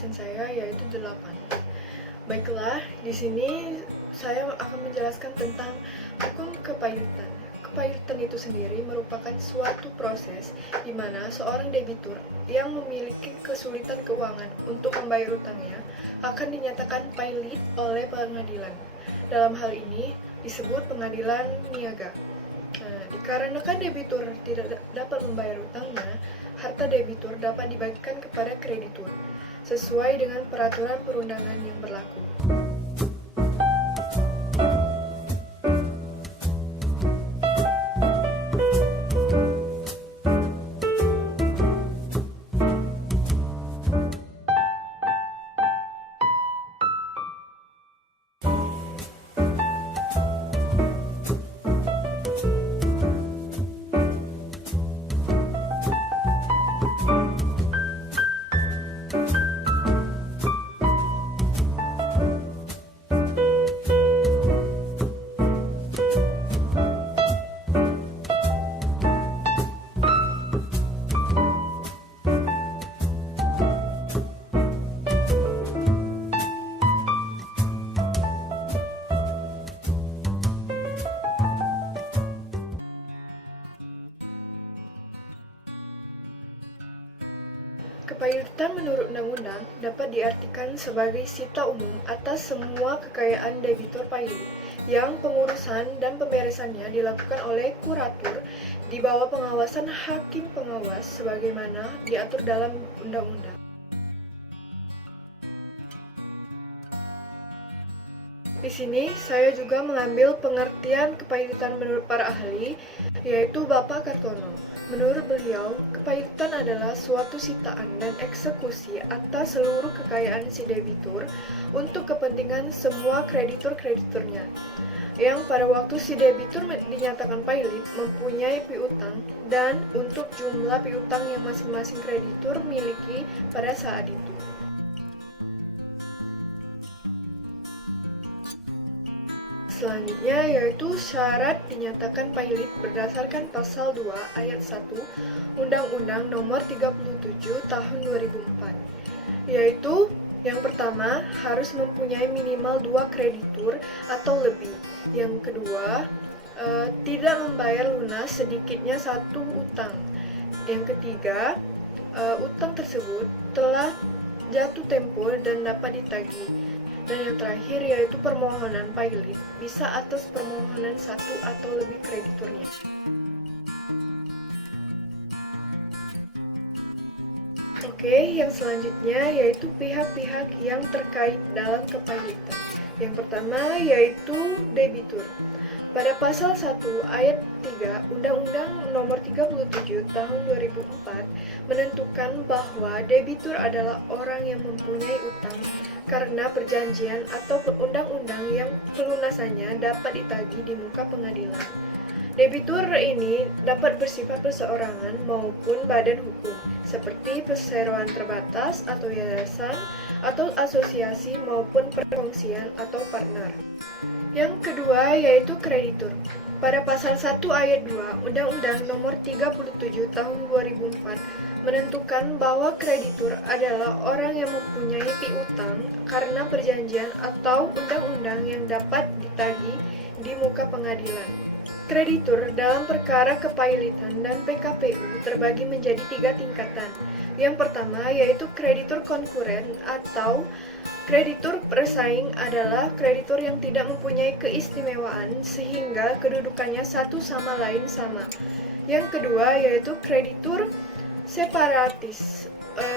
absen saya yaitu 8. Baiklah, di sini saya akan menjelaskan tentang hukum kepailitan. Kepailitan itu sendiri merupakan suatu proses di mana seorang debitur yang memiliki kesulitan keuangan untuk membayar utangnya akan dinyatakan pailit oleh pengadilan. Dalam hal ini disebut pengadilan niaga. Nah, dikarenakan debitur tidak dapat membayar utangnya, harta debitur dapat dibagikan kepada kreditur sesuai dengan peraturan perundangan yang berlaku. Kepailitan menurut undang-undang dapat diartikan sebagai sita umum atas semua kekayaan debitur pailit yang pengurusan dan pemberesannya dilakukan oleh kuratur di bawah pengawasan hakim pengawas sebagaimana diatur dalam undang-undang. Di sini saya juga mengambil pengertian kepailitan menurut para ahli, yaitu Bapak Kartono. Menurut beliau, kepailitan adalah suatu sitaan dan eksekusi atas seluruh kekayaan si debitur untuk kepentingan semua kreditur-krediturnya, yang pada waktu si debitur dinyatakan pailit mempunyai piutang dan untuk jumlah piutang yang masing-masing kreditur miliki pada saat itu. Selanjutnya yaitu syarat dinyatakan pailit berdasarkan pasal 2 ayat 1 Undang-Undang Nomor 37 Tahun 2004, yaitu yang pertama harus mempunyai minimal 2 kreditur atau lebih. Yang kedua, tidak membayar lunas sedikitnya 1 utang. Yang ketiga, utang tersebut telah jatuh tempo dan dapat ditagih. Dan yang terakhir yaitu permohonan pailit bisa atas permohonan 1 atau lebih krediturnya. Oke, yang selanjutnya yaitu pihak-pihak yang terkait dalam kepailitan. Yang pertama yaitu debitur. Pada pasal 1 ayat 3 Undang-Undang Nomor 37 Tahun 2004 menentukan bahwa debitur adalah orang yang mempunyai utang karena perjanjian atau undang-undang yang pelunasannya dapat ditagih di muka pengadilan. Debitur ini dapat bersifat perseorangan maupun badan hukum, seperti perseroan terbatas atau yayasan, atau asosiasi maupun perkongsian atau partner. Yang kedua yaitu kreditur. Pada pasal 1 ayat 2 Undang-Undang Nomor 37 Tahun 2004 menentukan bahwa kreditur adalah orang yang mempunyai piutang karena perjanjian atau undang-undang yang dapat ditagih di muka pengadilan. Kreditur dalam perkara kepailitan dan PKPU terbagi menjadi 3 tingkatan. Yang pertama yaitu kreditur konkuren atau kreditur bersaing adalah kreditur yang tidak mempunyai keistimewaan sehingga kedudukannya satu sama lain sama. Yang kedua yaitu kreditur separatis,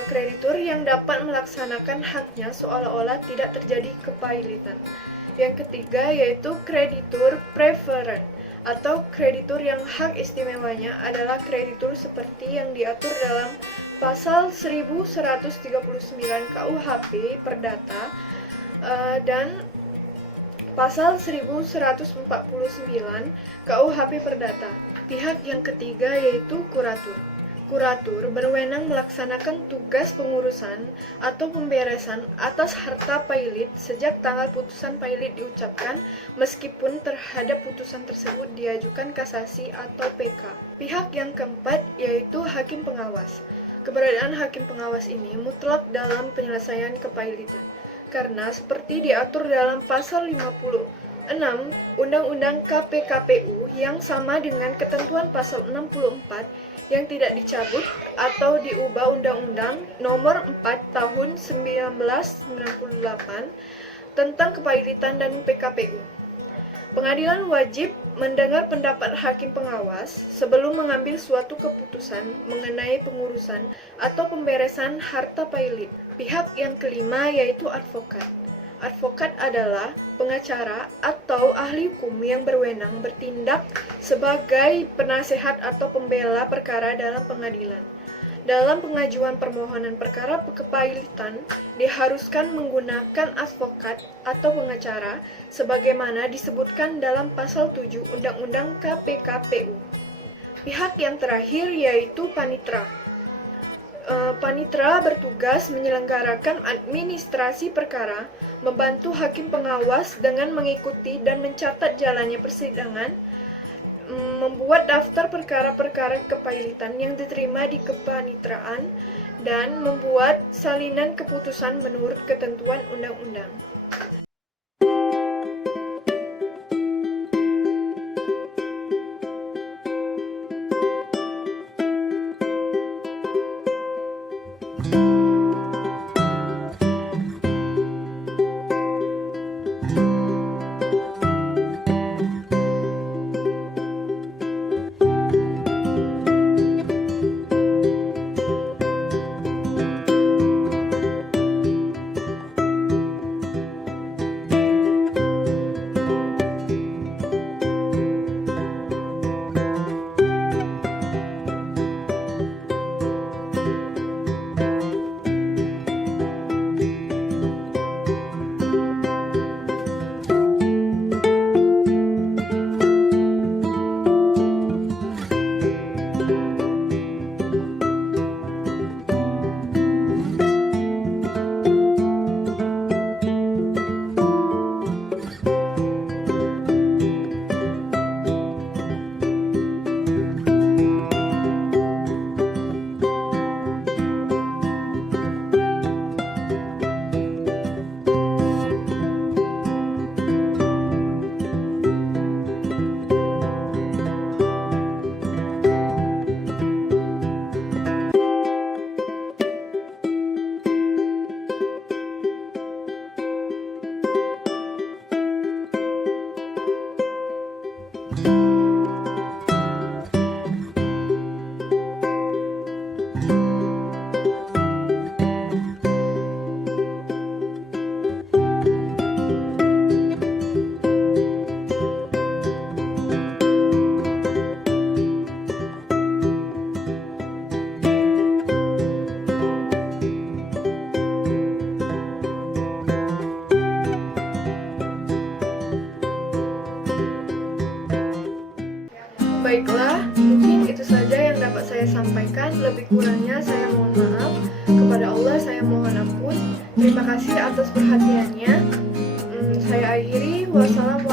kreditur yang dapat melaksanakan haknya seolah-olah tidak terjadi kepailitan. Yang ketiga yaitu kreditur preferen atau kreditur yang hak istimewanya adalah kreditur seperti yang diatur dalam Pasal 1139 KUHP Perdata dan Pasal 1149 KUHP Perdata. Pihak yang ketiga yaitu kuratur. Kuratur berwenang melaksanakan tugas pengurusan atau pemberesan atas harta pailit sejak tanggal putusan pailit diucapkan meskipun terhadap putusan tersebut diajukan kasasi atau PK. Pihak yang keempat yaitu hakim pengawas. Keberadaan hakim pengawas ini mutlak dalam penyelesaian kepailitan, karena seperti diatur dalam pasal 56 Undang-Undang KPKPU yang sama dengan ketentuan pasal 64 yang tidak dicabut atau diubah Undang-Undang Nomor 4 Tahun 1998 tentang kepailitan dan PKPU. Pengadilan wajib mendengar pendapat hakim pengawas sebelum mengambil suatu keputusan mengenai pengurusan atau pemberesan harta pailit. Pihak yang kelima yaitu advokat. Advokat adalah pengacara atau ahli hukum yang berwenang bertindak sebagai penasehat atau pembela perkara dalam pengadilan. Dalam pengajuan permohonan perkara kepailitan, diharuskan menggunakan advokat atau pengacara sebagaimana disebutkan dalam pasal 7 Undang-Undang KPKPU. Pihak yang terakhir yaitu panitera. Panitera bertugas menyelenggarakan administrasi perkara, membantu hakim pengawas dengan mengikuti dan mencatat jalannya persidangan, membuat daftar perkara-perkara kepailitan yang diterima di kepaniteraan, dan membuat salinan keputusan menurut ketentuan undang-undang. Baiklah, mungkin itu saja yang dapat saya sampaikan. Lebih kurangnya saya mohon maaf. Kepada Allah saya mohon ampun. Terima kasih atas perhatiannya. Saya akhiri. Wassalamualaikum.